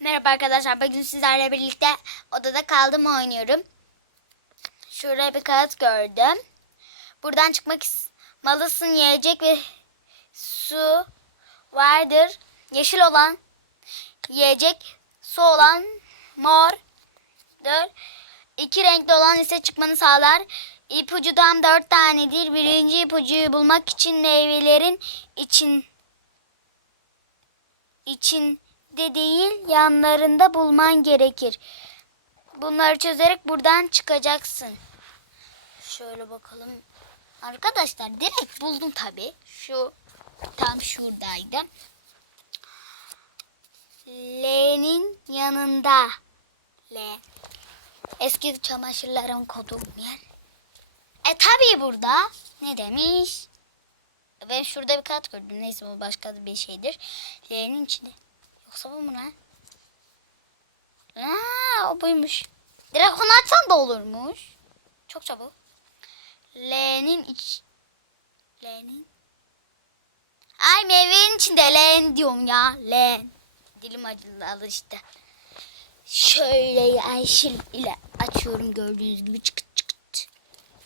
Merhaba arkadaşlar. Bugün sizlerle birlikte odada kaldım oynuyorum. Şurada bir kağıt gördüm. Buradan çıkmak malısın yiyecek ve su vardır. Yeşil olan yiyecek, su olan mordur. İki renkli olan ise çıkmanı sağlar. İpucu tam dört tanedir. Birinci ipucuyu bulmak için meyvelerin için içinde değil yanlarında bulman gerekir. Bunları çözerek buradan çıkacaksın. Şöyle bakalım. Arkadaşlar direkt buldum tabi. Şu tam şuradaydı. L'nin yanında. L. Eski çamaşırların koduğum yer. E tabi burada. Ne demiş? Ben şurada bir kağıt gördüm. Neyse bu başka bir şeydir. L'nin içinde. Yoksa bu mu lan? Aa, o buymuş. Direkt onu açsan da olurmuş. Çok çabuk. L'nin iç... L'nin... Ay meyvenin içinde L'nin diyorum ya. L'nin. Dilim acılı işte. Şöyle yeşil ile açıyorum gördüğünüz gibi çıkıt çıkıt.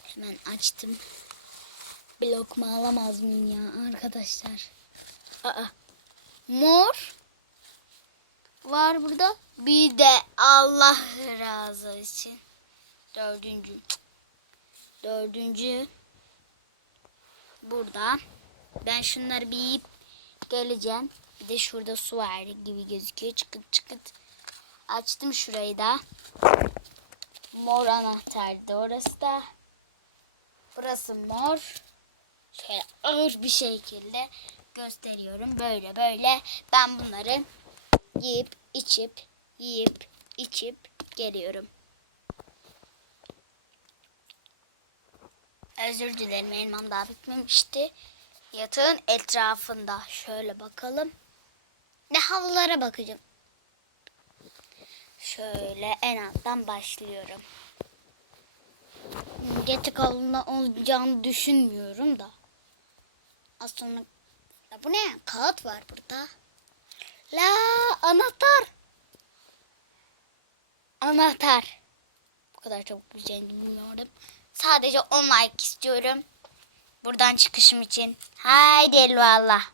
Hemen açtım. Bir lokma alamaz mıyım ya arkadaşlar? Aa. Mor var burada. Bir de Allah razı olsun. Dördüncü. Dördüncü. Burada. Ben şunları bir yiyip geleceğim. Bir de şurada su var gibi gözüküyor. Çıkıt çıkıt. Açtım şurayı da. Mor anahtardı orası da. Burası mor. Şöyle ağır bir şekilde gösteriyorum. Böyle böyle ben bunları yiyip içip yiyip içip geliyorum. Özür dilerim elmam daha bitmemişti. Yatağın etrafında şöyle bakalım. Ne halılara bakacağım. Şöyle en alttan başlıyorum. Yatak halında olacağını düşünmüyorum da. Az sonra... Ya bu ne? Kağıt var burada. La anahtar. Anahtar. Bu kadar çabuk bileceğini bilmiyordum. Sadece 10 like istiyorum. Buradan çıkışım için. Haydi eyvallah.